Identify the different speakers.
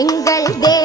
Speaker 1: எங்கள் தேவ